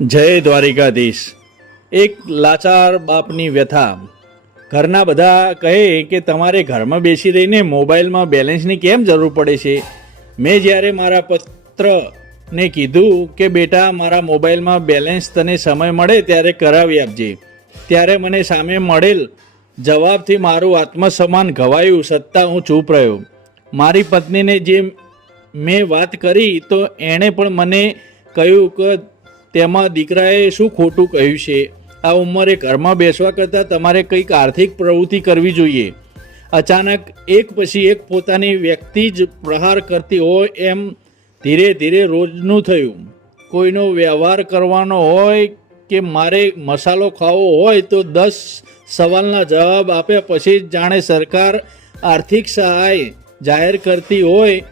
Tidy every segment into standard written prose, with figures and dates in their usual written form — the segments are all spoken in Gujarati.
જય દ્વારિકાધીશ. એક લાચાર બાપની વ્યથા. ઘરના બધા કહે કે તમારે ઘરમાં બેસી રહીને મોબાઈલમાં બેલેન્સની કેમ જરૂર પડે છે. મેં જ્યારે મારા પુત્રને કીધું કે બેટા મારા મોબાઈલમાં બેલેન્સ તને સમય મળે ત્યારે કરાવી આપજે, ત્યારે મને સામે મળેલ જવાબથી મારું આત્મસન્માન ઘવાયું છતાં હું ચૂપ રહ્યો. મારી પત્નીને જે મેં વાત કરી તો એણે પણ મને કહ્યું કે તેમાં દીકરાએ શું ખોટું કહ્યું છે. આ ઉંમરે ઘરમાં બેસવા કરતાં તમારે કંઈક આર્થિક પ્રવૃત્તિ કરવી જોઈએ. અચાનક એક પછી એક પોતાની વ્યક્તિ જ પ્રહાર કરતી હોય એમ ધીરે ધીરે રોજનું થયું. કોઈનો વ્યવહાર કરવાનો હોય કે મારે મસાલો ખાવો હોય તો 10 સવાલના જવાબ આપ્યા પછી જાણે સરકાર આર્થિક સહાય જાહેર કરતી હોય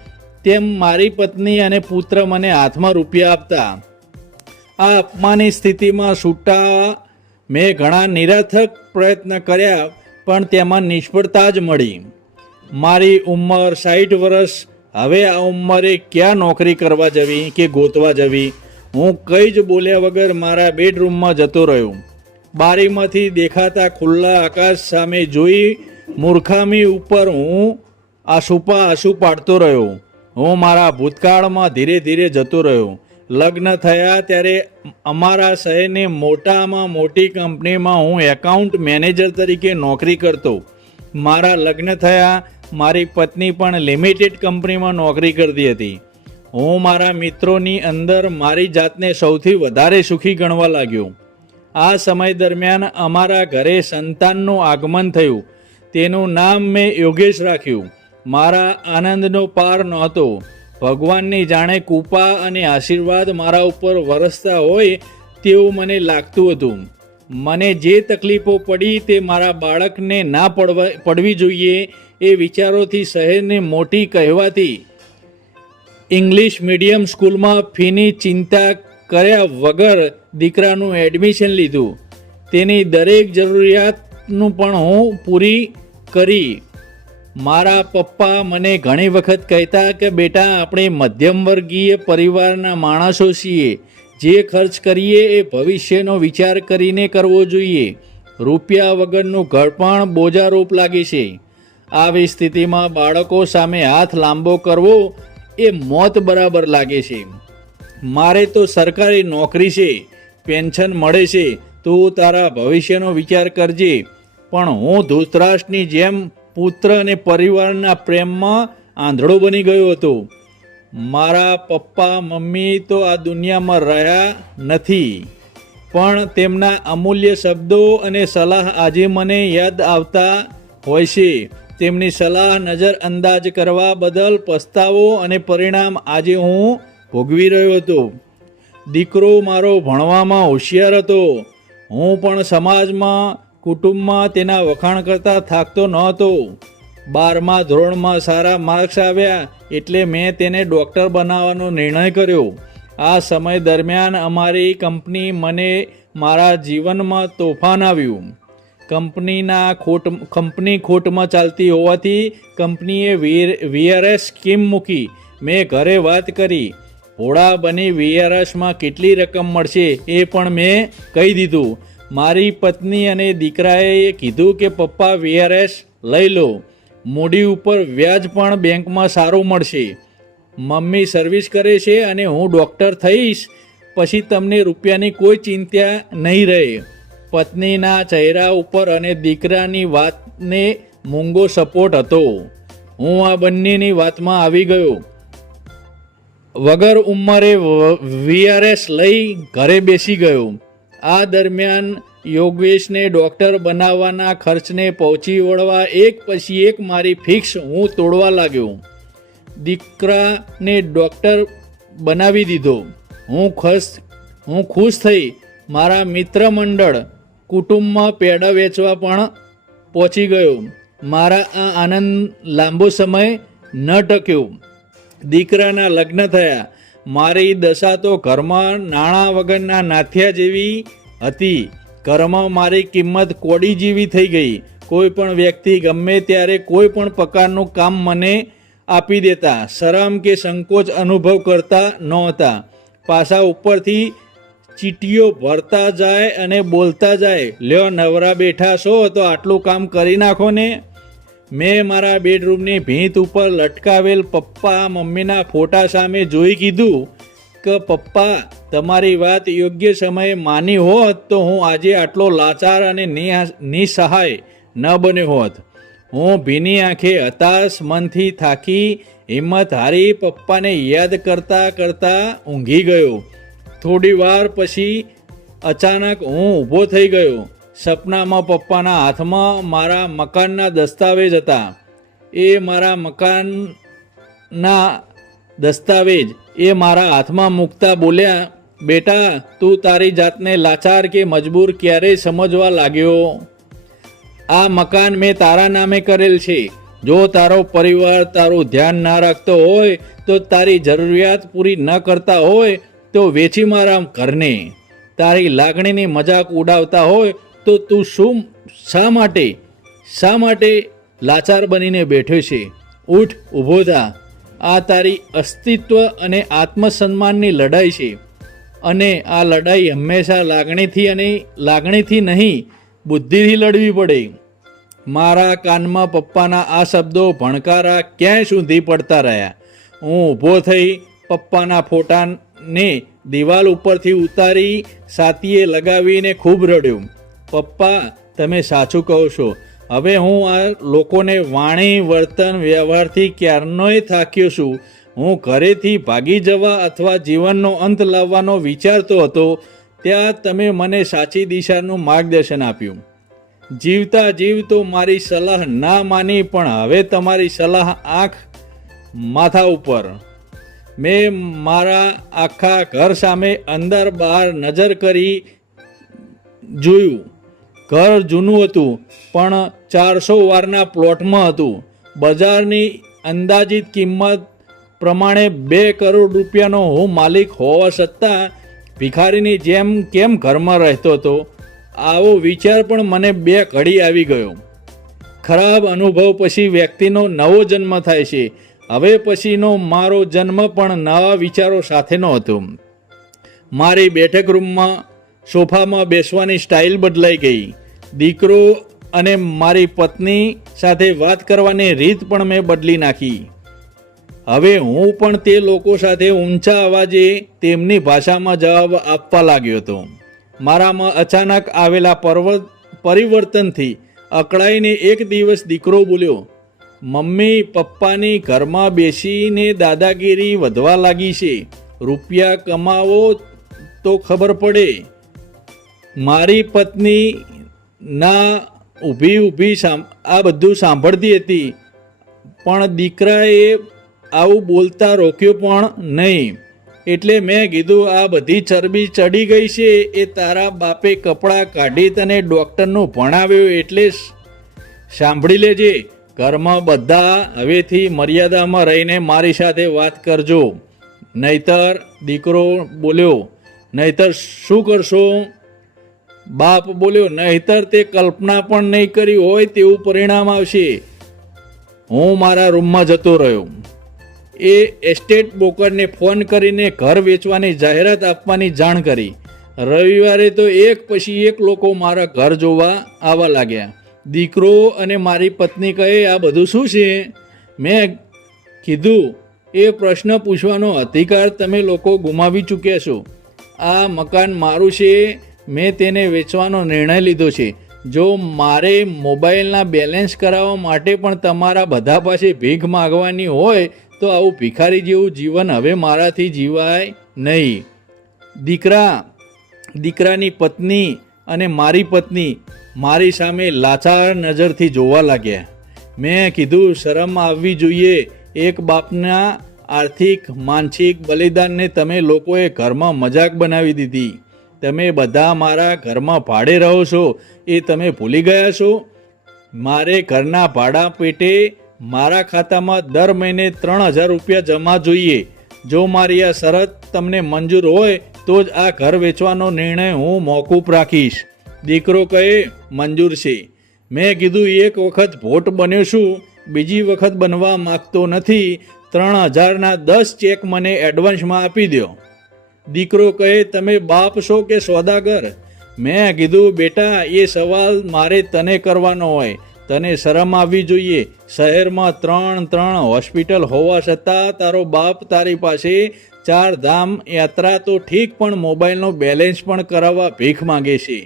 તેમ મારી પત્ની અને પુત્ર મને હાથમાં રૂપિયા આપતા. આ અપમાનની સ્થિતિમાં છૂટવા મેં ઘણા નિરર્થક પ્રયત્ન કર્યા પણ તેમાં નિષ્ફળતા જ મળી. મારી ઉંમર 60 વર્ષ. હવે આ ઉંમરે ક્યાં નોકરી કરવા જવી કે ગોતવા જવી. હું કંઈ જ બોલ્યા વગર મારા બેડરૂમમાં જતો રહ્યો. બારીમાંથી દેખાતા ખુલ્લા આકાશ સામે જોઈ મૂર્ખામી ઉપર હું આંસુ પાડતો રહ્યો. હું મારા ભૂતકાળમાં ધીરે ધીરે જતો રહ્યો. લગ્ન થયા ત્યારે અમારા શહેરની મોટામાં મોટી કંપનીમાં હું એકાઉન્ટ મેનેજર તરીકે નોકરી કરતો. મારા લગ્ન થયા મારી પત્ની પણ લિમિટેડ કંપનીમાં નોકરી કરતી હતી. હું મારા મિત્રોની અંદર મારી જાતને સૌથી વધારે સુખી ગણવા લાગ્યો. આ સમય દરમિયાન અમારા ઘરે સંતાનનું આગમન થયું. તેનું નામ મેં યોગેશ રાખ્યું. મારા આનંદનો પાર નહોતો. ભગવાનની જાણે કૃપા અને આશીર્વાદ મારા ઉપર વરસતા હોય તેવું મને લાગતું હતું. મને જે તકલીફો પડી તે મારા બાળકને ના પડવી જોઈએ એ વિચારોથી શહેરની મોટી કહેવાતી ઇંગ્લિશ મીડિયમ સ્કૂલમાં ફીની ચિંતા કર્યા વગર દીકરાનું એડમિશન લીધું. તેની દરેક જરૂરિયાતનું પણ હું પૂરી કરી. મારા પપ્પા મને ઘણી વખત કહેતા કે બેટા આપણે મધ્યમ વર્ગીય પરિવારના માણસો છીએ. જે ખર્ચ કરીએ એ ભવિષ્યનો વિચાર કરીને કરવો જોઈએ. રૂપિયા વગરનું ઘર પણ બોજારૂપ લાગે છે. આવી સ્થિતિમાં બાળકો સામે હાથ લાંબો કરવો એ મોત બરાબર લાગે છે. મારે તો સરકારી નોકરી છે, પેન્શન મળે છે, તું તારા ભવિષ્યનો વિચાર કરજે. પણ હું ધૃતરાષ્ટ્રની જેમ પુત્ર અને પરિવારના પ્રેમમાં આંધળો બની ગયો હતો. મારા પપ્પા મમ્મી તો આ દુનિયામાં રહ્યા નથી પણ તેમના અમૂલ્ય શબ્દો અને સલાહ આજે મને યાદ આવતા હોય છે. તેમની સલાહ નજરઅંદાજ કરવા બદલ પસ્તાવો અને પરિણામ આજે હું ભોગવી રહ્યો હતો. દીકરો મારો ભણવામાં હોશિયાર હતો. હું પણ સમાજમાં કુટુંબમાં તેના વખાણ કરતા થાકતો નહોતો. 12મા ધોરણમાં સારા માર્ક્સ આવ્યા એટલે મેં તેને ડૉક્ટર બનાવવાનો નિર્ણય કર્યો. આ સમય દરમિયાન અમારી કંપની મને મારા જીવનમાં તોફાન આવ્યું. કંપની ખોટમાં ચાલતી હોવાથી કંપનીએ VRS સ્કીમ મૂકી. મેં ઘરે વાત કરી. ભોળા બની VRSમાં કેટલી રકમ મળશે એ પણ મેં કહી દીધું. મારી પત્ની અને દીકરાએ કીધું કે પપ્પા VRS લઈ લો, મૂડી ઉપર વ્યાજ પણ બેંકમાં સારું મળશે. મમ્મી સર્વિસ કરે છે અને હું ડૉક્ટર થઈશ પછી તમને રૂપિયાની કોઈ ચિંતા નહીં રહે. પત્નીના ચહેરા ઉપર અને દીકરાની વાતને મૂંગો સપોર્ટ હતો. હું આ બંનેની વાતમાં આવી ગયો. વગર ઉંમરે VRS લઈ ઘરે બેસી ગયો. આ દરમિયાન યોગેશને ડૉક્ટર બનાવવાના ખર્ચને પહોંચી વળવા એક પછી એક મારી ફિક્સ હું તોડવા લાગ્યો. દીકરાને ડૉક્ટર બનાવી દીધો. હું ખુશ થઈ. મારા મિત્ર મંડળ કુટુંબમાં પેડા વેચવા પણ પહોંચી ગયો. મારા આ આનંદ લાંબો સમય ન ટક્યો. દીકરાના લગ્ન થયા. મારી દશા તો ઘરમાં નાણાં વગરના નાથિયા જેવી હતી. ઘરમાં મારી કિંમત કોડી જેવી થઈ ગઈ. કોઈ પણ વ્યક્તિ ગમે ત્યારે કોઈ પણ પ્રકારનું કામ મને આપી દેતા. શરમ કે સંકોચ અનુભવ કરતા નહોતા. પાછા ઉપરથી ચીટીઓ ભરતા જાય અને બોલતા જાય, લ્યો નવરા બેઠા છો તો આટલું કામ કરી નાખો ને. મેં મારા બેડરૂમની ભીંત ઉપર લટકાવેલ પપ્પા મમ્મીના ફોટા સામે જોઈ કીધું કે પપ્પા, તમારી વાત યોગ્ય સમયે માની હોત તો હું આજે આટલો લાચાર અને નિસહાય ન બન્યો હોત. હું ભીની આંખે હતાશ મનથી થાકી હિંમત હારી પપ્પાને યાદ કરતાં કરતાં ઊંઘી ગયો. થોડી વાર પછી અચાનક હું ઊભો થઈ ગયો. સપનામાં પપ્પાના હાથમાં મારા મકાનના દસ્તાવેજ હતા. એ મારા મકાનના દસ્તાવેજ એ મારા હાથમાં મૂકતા બોલ્યા, બેટા, તું તારી જાતને લાચાર કે મજબૂર ક્યારેય સમજવા લાગ્યો? આ મકાન મેં તારા નામે કરેલ છે. જો તારો પરિવાર તારું ધ્યાન ના રાખતો હોય, તો તારી જરૂરિયાત પૂરી ન કરતા હોય તો વેચી મારા ઘરને. તારી લાગણીની મજાક ઉડાવતા હોય તો તું શા માટે લાચાર બનીને બેઠો છે? ઉઠ, ઊભો થા. આ તારી અસ્તિત્વ અને આત્મસન્માનની લડાઈ છે, અને આ લડાઈ હંમેશા લાગણીથી નહીં, બુદ્ધિથી લડવી પડે. મારા કાનમાં પપ્પાના આ શબ્દો ભણકારા ક્યાંય સુધી પડતા રહ્યા. હું ઊભો થઈ પપ્પાના ફોટાને દિવાલ ઉપરથી ઉતારી છાતીએ લગાવીને ખૂબ રડ્યો. પપ્પા, તમે સાચું કહો છો. હવે હું આ લોકોને વાણી વર્તન વ્યવહારથી ક્યારનોય થાક્યો છું. હું ઘરેથી ભાગી જવા અથવા જીવનનો અંત લાવવાનો વિચારતો હતો, ત્યાં તમે મને સાચી દિશાનું માર્ગદર્શન આપ્યું. જીવતા જીવતો મારી સલાહ ના માની, પણ હવે તમારી સલાહ આંખ માથા ઉપર. મેં મારા આખા ઘર સામે અંદર બહાર નજર કરી જોયું. ઘર જૂનું હતું, પણ 400 વારના પ્લોટમાં હતું. બજારની અંદાજિત કિંમત પ્રમાણે 2 કરોડ રૂપિયાનો હું માલિક હોવા છતાં ભિખારીની જેમ કેમ ઘરમાં રહેતો હતો? આવો વિચાર પણ મને 2 ઘડી આવી ગયો. ખરાબ અનુભવ પછી વ્યક્તિનો નવો જન્મ થાય છે. હવે પછીનો મારો જન્મ પણ નવા વિચારો સાથેનો હતો. મારી બેઠક રૂમમાં સોફામાં બેસવાની સ્ટાઇલ બદલાઈ ગઈ. દીકરો અને મારી પત્ની સાથે વાત કરવાની રીત પણ મેં બદલી નાખી. હવે હું પણ તે લોકો સાથે ઊંચા અવાજે તેમની ભાષામાં જવાબ આપવા લાગ્યો હતો. મારામાં અચાનક આવેલા પરિવર્તનથી અકળાઈને એક દિવસ દીકરો બોલ્યો, મમ્મી, પપ્પાની ઘરમાં બેસીને દાદાગીરી વધવા લાગી છે. રૂપિયા કમાવો તો ખબર પડે. મારી પત્ની ઊભી આ બધું સાંભળતી હતી, પણ દીકરાએ આવું બોલતા રોક્યો પણ નહીં. એટલે મેં કીધું, આ બધી ચરબી ચડી ગઈ છે એ તારા બાપે કપડાં કાઢી તને ડૉક્ટરનું ભણાવ્યું એટલે સાંભળી લેજે. ઘરમાં બધા હવેથી મર્યાદામાં રહીને મારી સાથે વાત કરજો. નહીતર, દીકરો બોલ્યો, નહીતર શું કરશો? બાપ બોલ્યો, નહીતર તે કલ્પના પણ નહીં કરી હોય તેવું પરિણામ આવશે. હું મારા રૂમમાં જતો રહ્યો. એ એસ્ટેટ બ્રોકરને ફોન કરીને ઘર વેચવાની જાહેરાત આપવાની જાણ કરી. રવિવારે તો એક પછી એક લોકો મારા ઘર જોવા આવવા લાગ્યા. દીકરો અને મારી પત્ની કહે, આ બધું શું છે? મેં કીધું, એ પ્રશ્ન પૂછવાનો અધિકાર તમે લોકો ગુમાવી ચૂક્યા છો. આ મકાન મારું છે. મેં તેને વેચવાનો નિર્ણય લીધો છે. જો મારે મોબાઈલના બેલેન્સ કરાવવા માટે પણ તમારા બધા પાસે ભીખ માગવાની હોય તો આવું ભિખારી જેવું જીવન હવે મારાથી જીવાય નહીં. દીકરાની પત્ની અને મારી પત્ની મારી સામે લાચાર નજરથી જોવા લાગ્યા. મેં કીધું, શરમ આવવી જોઈએ. એક બાપના આર્થિક માનસિક બલિદાનને તમે લોકોએ ઘરમાં મજાક બનાવી દીધી. તમે બધા મારા ઘરમાં ભાડે રહો છો એ તમે ભૂલી ગયા છો? મારે ઘરના ભાડા પેટે મારા ખાતામાં દર મહિને 3000 રૂપિયા જમા જોઈએ. જો મારી આ શરત તમને મંજૂર હોય તો જ આ ઘર વેચવાનો નિર્ણય હું મોકૂફ રાખીશ. દીકરો કહે, મંજૂર છે. મેં કીધું, એક વખત ભોટ બન્યો છું, બીજી વખત બનવા માગતો નથી. 3000ના 10 ચેક મને એડવાન્સમાં આપી દો. દીકરો કહે, તમે બાપ છો કે સોદાગર? મેં કીધું, બેટા એ સવાલ મારે તને કરવાનો હોય. તને શરમ આવવી જોઈએ. શહેરમાં 3 હોસ્પિટલ હોવા છતાં તારો બાપ તારી પાસે 4 ધામ યાત્રા તો ઠીક, પણ મોબાઈલનો બેલેન્સ પણ કરાવવા ભીખ માંગે છે.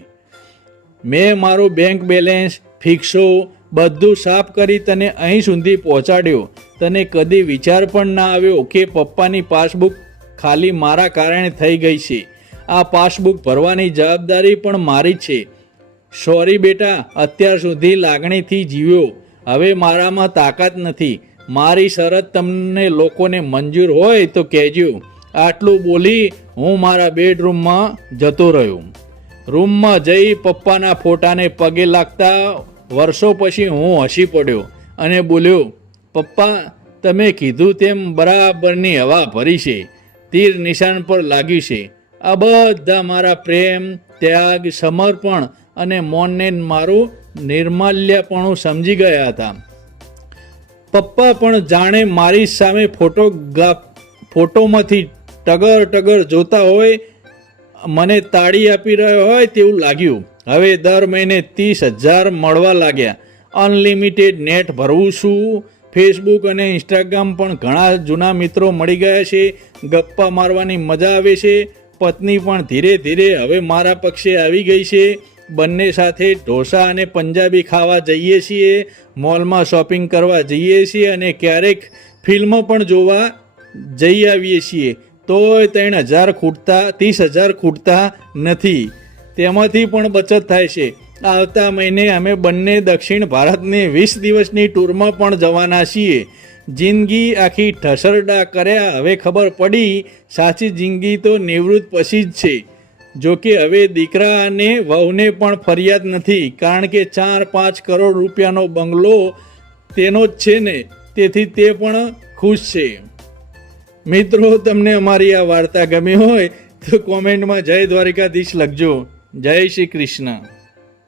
મેં મારું બેંક બેલેન્સ, ફિક્સો બધું સાફ કરી તને અહીં સુધી પહોંચાડ્યો. તને કદી વિચાર પણ ના આવ્યો કે પપ્પાની પાસબુક ખાલી મારા કારણે થઈ ગઈ છે. આ પાસબુક ભરવાની જવાબદારી પણ મારી જ છે. સોરી બેટા, અત્યાર સુધી લાગણીથી જીવ્યો, હવે મારામાં તાકાત નથી. મારી શરત તમને લોકોને મંજૂર હોય તો કહેજો. આટલું બોલી હું મારા બેડરૂમમાં જતો રહ્યો. રૂમમાં જઈ પપ્પાના ફોટાને પગે લાગતા વર્ષો પછી હું હસી પડ્યો અને બોલ્યો, પપ્પા, તમે કીધું તેમ બરાબરની હવા ભરી છે. તીર નિશાન પર લાગ્યું છે. આ બધા મારા પ્રેમ, ત્યાગ, સમર્પણ અને મૌનને મારું નિર્માલ્યપણું સમજી ગયા હતા. પપ્પા પણ જાણે મારી સામે ફોટોમાંથી ટગર જોતા હોય, મને તાળી આપી રહ્યો હોય તેવું લાગ્યું. હવે દર મહિને 30,000 મળવા લાગ્યા. અનલિમિટેડ નેટ ભરવું છું. ફેસબુક અને ઇન્સ્ટાગ્રામ પણ ઘણા જૂના મિત્રો મળી ગયા છે. ગપ્પા મારવાની મજા આવે છે. પત્ની પણ ધીરે ધીરે હવે મારા પક્ષે આવી ગઈ છે. બંને સાથે ઢોસા અને પંજાબી ખાવા જઈએ છીએ, મોલમાં શોપિંગ કરવા જઈએ છીએ અને ક્યારેક ફિલ્મ પણ જોવા જઈ આવીએ છીએ. તોય 30,000 ખૂટતા નથી. તેમાંથી પણ બચત થાય છે. આવતા મહિને અમે બંને દક્ષિણ ભારતની 20 દિવસની ટૂરમાં પણ જવાના છીએ. જિંદગી આખી ઠસરડા કર્યા હવે ખબર પડી, સાચી જિંદગી તો નિવૃત્ત પછી જ છે. જોકે હવે દીકરા અને વહુને પણ ફરિયાદ નથી, કારણ કે 4-5 કરોડ રૂપિયાનો બંગલો તેનો જ છે ને, તેથી તે પણ ખુશ છે. મિત્રો, તમને અમારી આ વાર્તા ગમી હોય તો કોમેન્ટમાં જય દ્વારિકાધીશ લખજો. જય શ્રી કૃષ્ણ.